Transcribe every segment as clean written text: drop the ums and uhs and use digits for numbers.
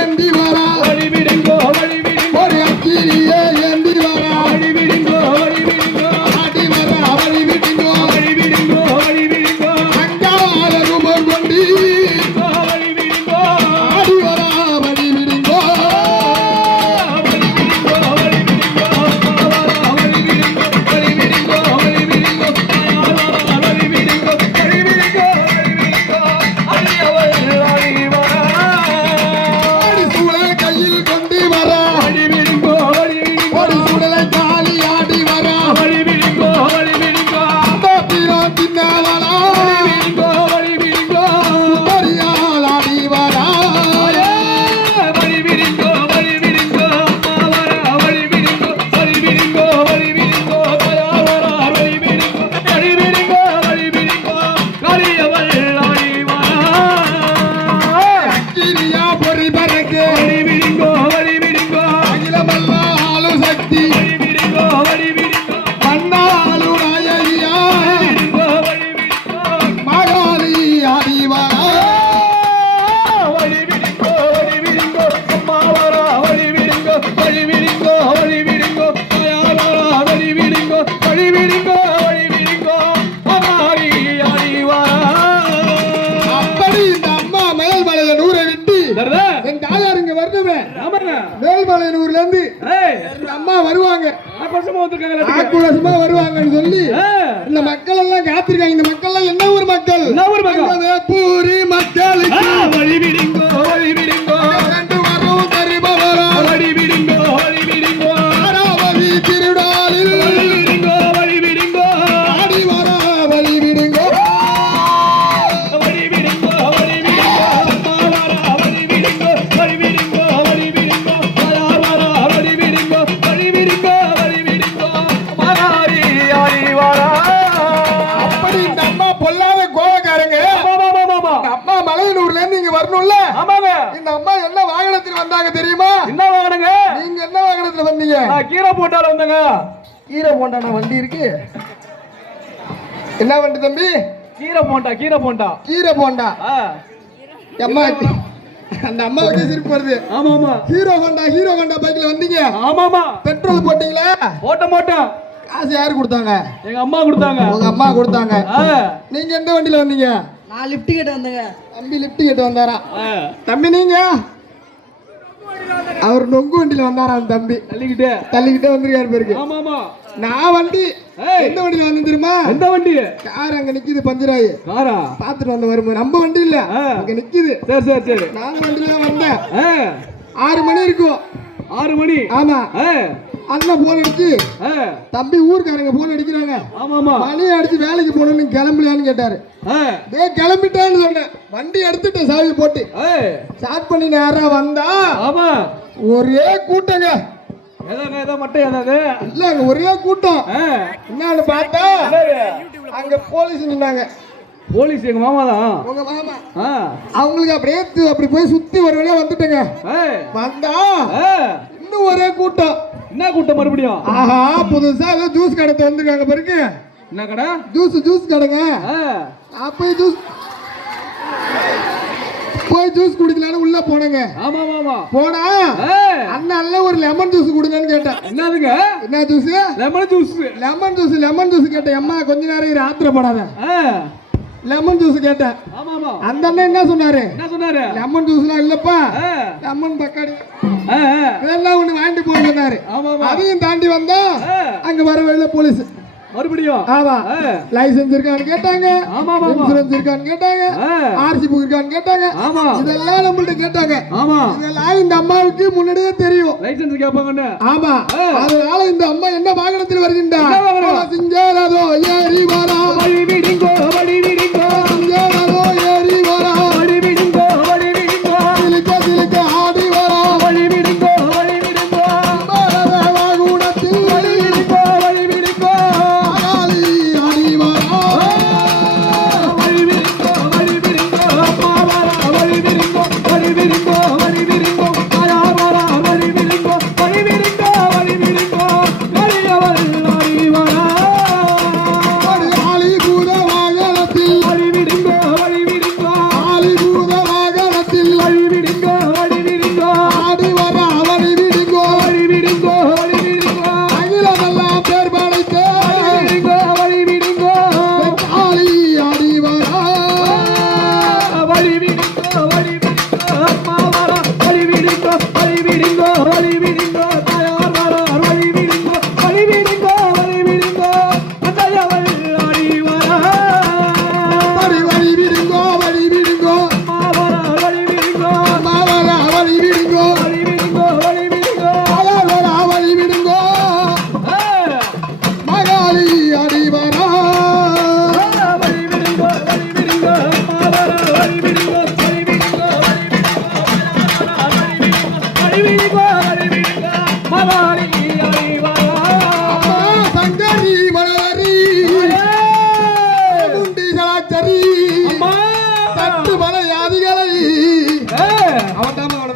ஏந்தி வரா வழி விடுங்கோ வழி விடுங்கோ ஒரு அக்கிரியே ஏந்தி வரா வழி விடுங்கோ வழி விடுங்கோ ஆடி வரா வழி விடுங்கோ வழி விடுங்கோ வழி விடுங்கோ அங்கால ரூபம் கொண்டு வழி விடுங்கோ ஆடி வரா வழி விடுங்கோ வழி விடுங்கோ வழி விடுங்கோ வழி விடுங்கோ வழி விடுங்கோ வழி விடுங்கோ வழி விடுங்கோ வழி விடுங்கோ அடியவள் ஆடி வரா ஆடி சூளை கையில் கொண்டு வரா வழி விடுங்கோ வழி விடுங்கோ ஒரு சூழலை காலி ஆடி வரா வழி விடுங்கோ வழி விடுங்கோ தீரோ தின்னவளா வழி விடுங்கோ வழி விடுங்கோ பெரியாள் ஆடி வரா வழி விடுங்கோ வழி விடுங்கோ வரா வழி விடுங்கோ வழி விடுங்கோ வழி விடுங்கோ வரா வழி விடுங்கோ வழி விடுங்கோ வழி விடுங்கோ கலியவள் ஆடி வரா அக்கிரியா பொறி பறக்கு வழி விடுங்கோ வழி விடுங்கோ அகிலமல்ல ஆளு சக்தி வழி விடுங்கோ வழி விடுங்கோ மண்ணாளு நாயகியா விடுங்கோ வழி விடுங்கோ மகாரி ஆடி வரா வழி விடுங்கோ வழி விடுங்கோ அம்மா வரா வழி விடுங்கோ வழி விடுங்கோ வழி விடுங்கோ வரா வழி விடுங்கோ வழி விடுங்கோ வழி விடுங்கோ அம்மாரி ஆடி வரா அப்படி இந்த அம்மா மேல்மலையில நூரை விட்டு தரதா என் தாயார் இங்க வரணுமே ஆமாங்க மேல்மலையனூர்ல இருந்து ஏய் இந்த அம்மா வருவாங்க ஆபசமா வந்திருக்காங்க ஆக்குலசமா வருவாங்கன்னு சொல்லி இந்த மக்கள் எல்லாம் காத்திருக்காங்க. இந்த மக்கள் எல்லாம் என்ன ஊர் மக்கள்? என்ன ஊர் மக்கள்? பூரி மக்களுக்கு வழி விடுங்கோ வழி விடுங்கோ ரெண்டு வரும் தருபவரா வழி விடுங்கோ வழி விடுங்கோ ஆராவதி திருடாலில் வழி விடுங்கோ வழி விடுங்கோ ஆடி வரா வழி விடுங்கோ வழி விடுங்கோ வழி விடுங்கோ அம்மா வரா வழி விடுங்கோ வழி விடுங்கோ வழி விடுங்கோ வரா வழி விடுங்கோ வழி விடுங்கோ வழி விடுங்கோ மகாரி ஆடி வரா அப்படி இந்த அம்மா பொல்லாத கோவக்காரங்க. ஆமா இந்த அம்மா மலையனூர்ல இருந்து இங்க வரணும்ல. ஆமாங்க இந்த அம்மா என்ன வாகனத்தில் வந்தாங்க தெரியுமா? என்ன வாங்கினங்க நீங்க என்ன வாகனத்துல வந்தீங்க? கீரை போட்டால வந்தங்க கீரை போண்டான வண்டி இருக்கு. என்ன வண்டி தம்பி? கீரை போண்டா கீரை போண்டா. அம்மா அந்த அம்மாவுக்கு சிரிப்பு வருது. ஆமா ஆமா ஹீரோ ஹோண்டா பைக்ல வந்தீங்க. ஆமாமா பெட்ரோல் போட்டீங்களா? போட்டோம் காசு யாரு கொடுத்தாங்க? எங்க அம்மா கொடுத்தாங்க உங்க அம்மா கொடுத்தாங்க. நீங்க எந்த வண்டியில வந்தீங்க? நான் லிஃப்ட் கேட்டு வந்தேங்க. தம்பி லிஃப்ட் கேட்டு வந்தாரா? தம்பி நீங்க? அவர் நொங்கு வண்டியில வந்தாரா? அந்த தம்பி தள்ளிக்கிட்டே வந்திருக்காரு பேருக்கு. ஆமாமா நான் வண்டி எந்த வண்டியில வந்து தெரியுமா? எந்த வண்டி? கார் அங்க நிக்குது பஞ்சராயி. காரா பாத்துட்டு வந்த வரும்போது நம்ம வண்டி இல்ல அங்க நிக்குது. சரி நான் வண்டியில வந்தேன். 6 மணி இருக்கும். 6 மணி ஆமா. அண்ணன் போன் அடிச்சு தம்பி ஊருக்காரங்க போன் அடிக்கிறாங்க. ஆமாமா மணி அடிச்சு வேலைக்கு போகணும் நீங்க கிளம்பலையான்னு கேட்டாரு. கிளம்பிட்டான்னு சொன்னேன். வண்டி எடுத்துட்டேன் சாவி போட்டு ஸ்டார்ட் பண்ணி நேரா வந்தா ஆமா ஒரே கூட்டங்க. ஏதோ மட்டும் ஏதாவது இல்ல அங்க ஒரே கூட்டம். என்னன்னு பார்த்தா அங்க போலீஸ் நின்னாங்க. போலீஸ் எங்க மாமா தான். உங்க மாமா அவங்களுக்கு அப்படியே அப்படி போய் சுத்தி ஒரு வழியா வந்துட்டேங்க. வந்தா இன்னும் ஒரே கூட்டம். என்ன கூட்டம் மறுபடியும்? ஆஹா புதுசா ஏதோ ஜூஸ் கடை வந்துருக்காங்க பாருங்க. என்ன கடை? ஜூஸ் கடைங்க. போய் ஜூஸ் குடிக்கலான்னு உள்ள போனேங்க. ஆமா போனா அண்ணால ஒரு லெமன் ஜூஸ் குடுங்கன்னு கேட்டேன். என்னதுங்க? என்ன ஜூஸ்? லெமன் ஜூஸ் கேட்டேன். அம்மா கொஞ்ச நேரம் ஆத்திரப்படாத. லெமன் ஜூஸ் கேட்டேன். அந்த அண்ணன் என்ன சொன்னாரு? லெமன் ஜூஸ்லாம் இல்லப்பா, லெமன் பக்காடி இதெல்லாம் ஒண்ணு வாங்கிட்டு போய் சொன்னாரு. அதையும் தாண்டி வந்தா அங்க வர வழியில போலீஸ் மறுபடியும் ஆமா லைசென்ஸ் இருக்கான்னு கேட்டாங்க. இன்சூரன்ஸ் இருக்கான்னு கேட்டாங்க. ஆர்சி புக் இருக்கான்னு கேட்டாங்க. இதெல்லாம் நம்மள்ட்ட கேட்டாங்க. இதெல்லாம் இந்த அம்மாவுக்கு முன்னாடியே தெரியும். லைசென்ஸ் கேட்பாங்கன்னு. ஆமா. அதனால இந்த அம்மா என்ன வாகனத்தில் வருகின்றார்? சிங்காரதோ ஏறி வரா வழி விடுங்கோ வழி விடுங்கோ சிங்காரதோ ஏறி வரா வழி விடுங்கோ வழி விடுங்கோ சிலிக்க ஆடி வரா வழி விடுங்கோ வழி விடுங்கோ வாகனத்தில் வழி விடுங்கோ வழி விடுங்கோ ஆடி வரா வழி விடுங்கோ வழி விடுங்கோ அம்மா வரா வழி விடுங்கோ வழி விடுங்கோ வழி விடுங்கோ ஆயா வரா வழி விடுங்கோ வழி விடுங்கோ வழி விடுங்கோ கலியவள் ஆடி வரா ஆளி பூத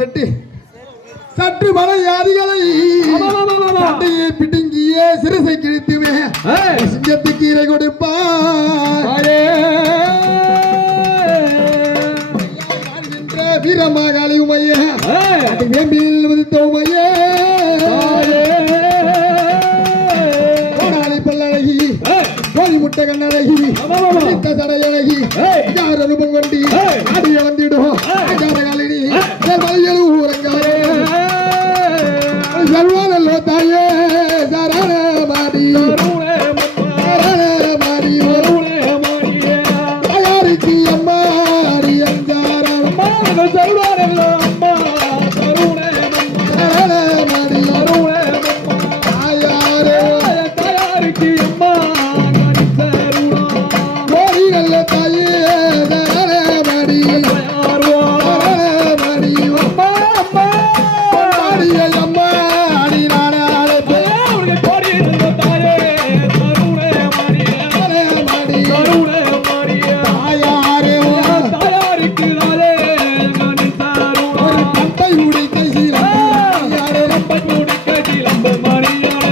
வெட்டி சற்று மலையாதிகளை சட்டையை பிடுங்கிய சிறுசை கிழித்துவே சிங்கத்துக்கு இறை கொடுப்பார் வீரமாகாளி உமையே வேம்பியில் மதித்த உமையே கோடாளி பல்லழகி கோழி முட்டை கண்ணழகி சடையழகி ரூபம் கொண்டி ஆடிய வந்திடும் காலினி வலியல் ஊரங்காரே சர்வானல்லோ தாயே சரண மாடி மாடி தயாரிக்கு அம்மா அடி அஞ்சாரம் சர்வானல்லோ அம்மா சரண மாடி தாயாரே தயாரிக்கு அம்மா கோரி நல்ல தாயே சரண மாடி அம்மா அடி நானே அழைப்பேன் தாயாரே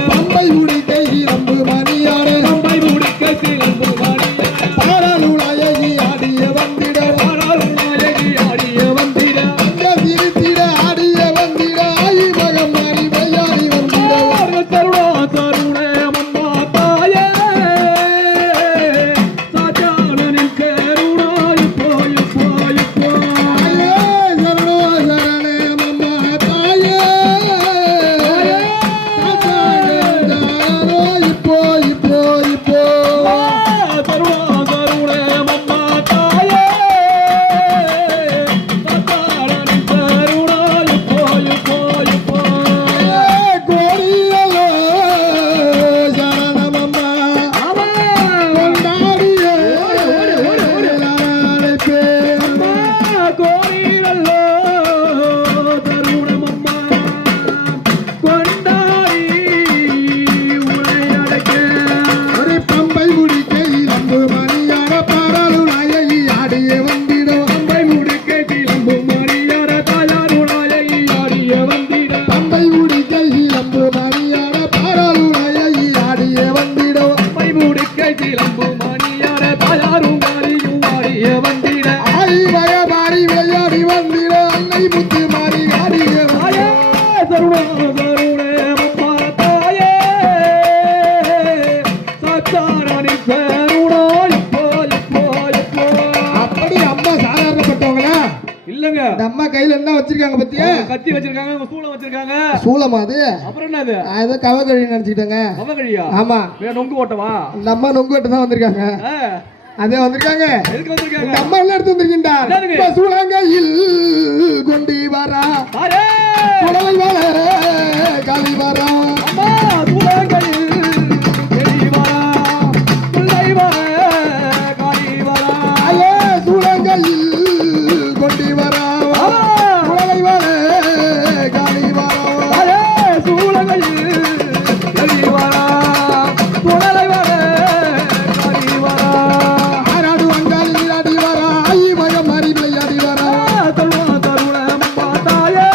பம்பை உடை கைசிலம்பு மணியாரே பாராளுடைய ஆடிய வந்திட சிரித்திட ஆடிய வந்திட ஆயி மகம் மாறி வையாடி வந்திட சரணோ சரணே அம்மா தாயே இப்போ இப்போ இப்போ கோடியலோ சரணமம்மா கொண்டாடிய ஒரு பம்பை முடிக்கை நம்பு மணியான பாராளுடைய ஆடிய வந்திடும் பம்பை முடிக்கை நம்பு மணியான பாராளுடைய ஆயி மக மாறி விளையாடி வந்திட அன்னை முத்து மாறி ஆடிய அப்படி அம்மா சாதாரணப்பட்டவங்களா இல்லங்க இந்த அம்மா கையில என்ன வச்சிருக்காங்க பத்தியா கத்தி வச்சிருக்காங்க சூளம் வச்சிருக்காங்க சூளமா அது அப்புறம் என்னது நான் ஏதோ கவகழி நினைச்சுக்கிட்டேங்க அவகழியா ஆமா நொங்கு ஓட்டவா இந்த அம்மா நொங்கு வெட்ட தான் வந்திருக்காங்க அதே வந்திருக்காங்க எதுக்கு வந்திருக்காங்க இந்த அம்மா எல்லாம் எடுத்து வந்திருக்கின்றார் என்னதுங்க? இப்ப சூளங்கையில் கொண்டு வரா அரே குடலை வர காலி வரா அம்மா சூளங்கையில் வெளி வரா முல்லை வர காளி வரா ஐயே சூளங்கையில் கொண்டு வரா குடலை வர காலி வரா அரே சூளங்கையில் வெளி வரா முல்லை வர காளி வரா ஆராடு வந்தால் அடி வரா ஐ மக மாறி விளையாடி வரா தருணம் தருணம் பார்த்தாயே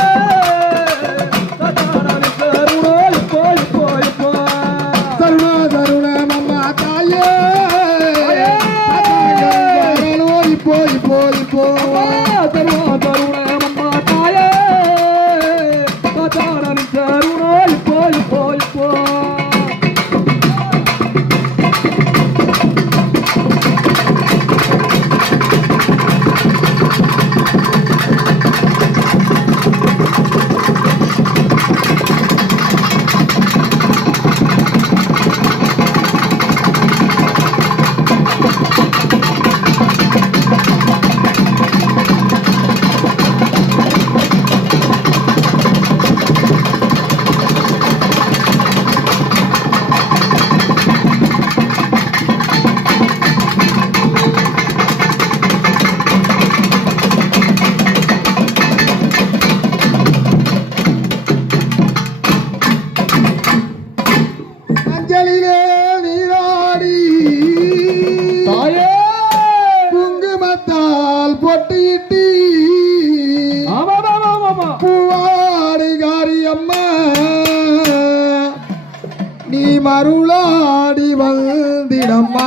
மருளாடி வந்திடம்மா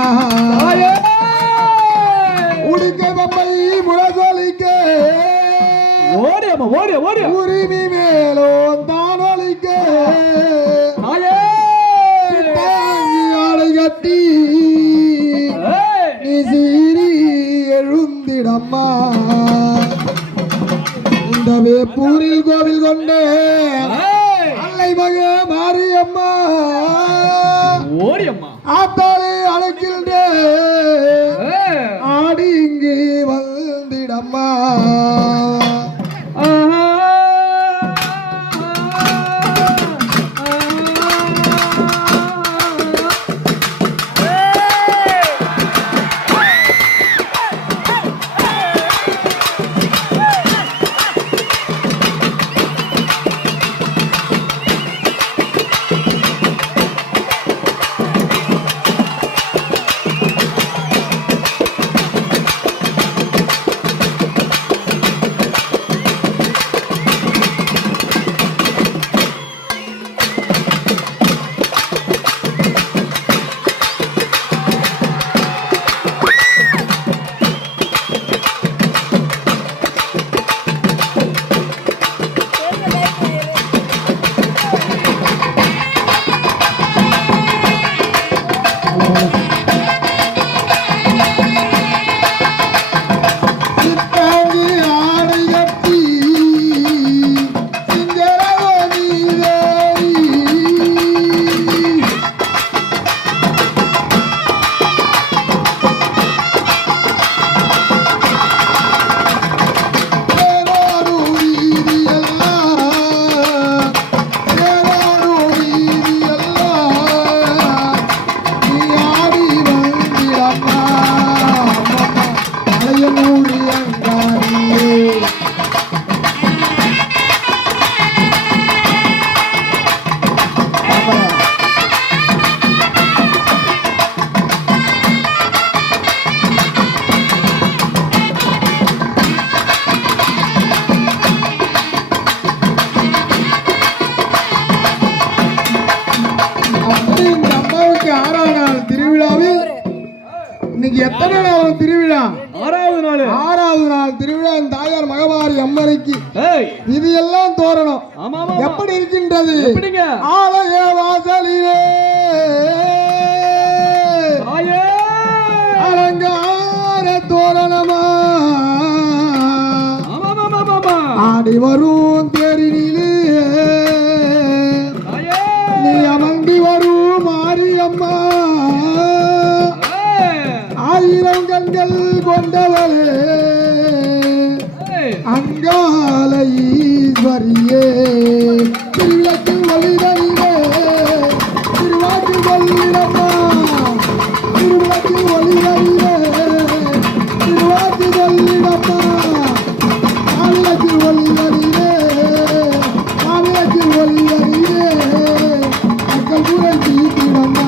உடுக்க பம்பை முரசொலிக்க ஓடியம்மா ஓடிய உரிமை மேலோ தான் ஒலிக்க ஆடை கட்டி நீ சீறி எழுந்திடம்மா இந்த வேப்பூரில் கோவில் கொண்டே அல்லை மக மாரியம்மா ஓடியம்மா ஆத்தாளே அழைக்கின்றே ஆடி இங்கே வந்திடம்மா எத்தனை நாள் திருவிழா? ஆறாவது நாள் திருவிழா. தாயார் மகமாரி அம்மனுக்கு இது எல்லாம் தோரணம் எப்படி இருக்கின்றது? ஆலய வாசலிலே அலங்கார தோரணமா ஆடி வரும் தேரினிலே நீ அமர்ந்து வரும் மாரியம்மா ஆயிரம் கண்கள் கொண்டவளே அங்கால ஈஸ்வரியே திருவிளக்கு ஒளிதலிலே திருவாக்கு கொள்ளிடம்மா திருவிளக்கு ஒளிதலிலே திருவாக்கு கொள்ளிடம்மா மாநிலக்கு ஒளிதலிலே மாநிலக்கு ஒளிதலிலே மக்கள் குறை தீர்த்திடம்மா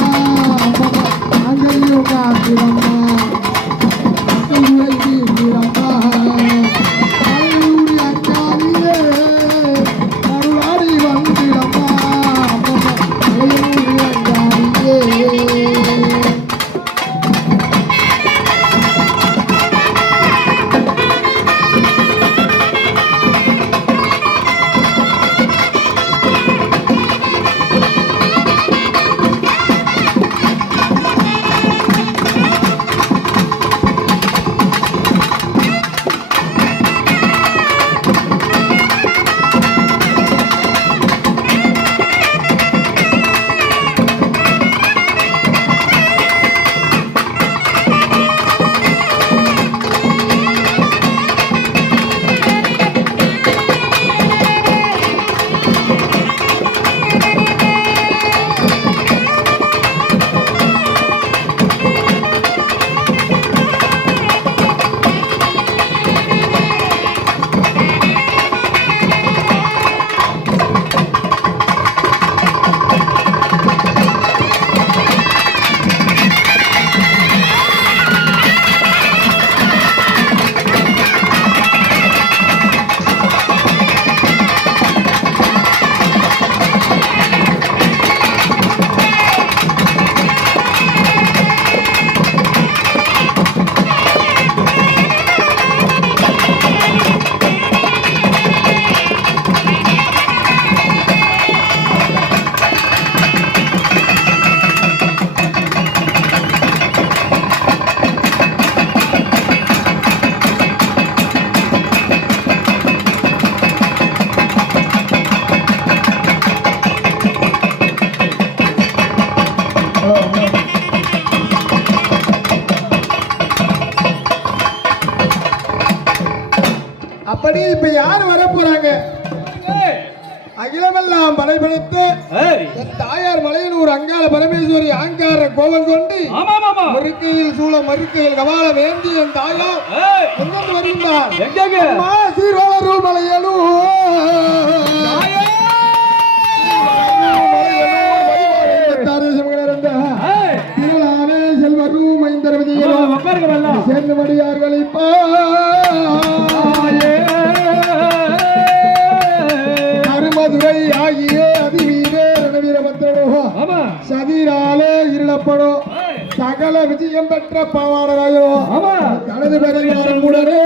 அங்கேயும் காத்திடம்மா அருளா அகிலமெல்லாம் படைபடுத்து என் தாயார் மலையனூர் அங்காள பரமேஸ்வரி ஆங்கார கோலம் கொண்டு மறுக்கையில் சூழ மறுக்கையில் கவால வேந்தி என் தாயார் எங்கிருந்து வருகின்றார் அம்மா சீர்வளரும் மலையனூர் சேர்ந்தபடியார்கள் அருமதுரை ஆகிய அதிவீர ரணவீரபத்திரோ சதிராலே இருளப்படும் சகல விஜயம் பெற்ற பாவாடராயோ தனது பெருமாறுடனே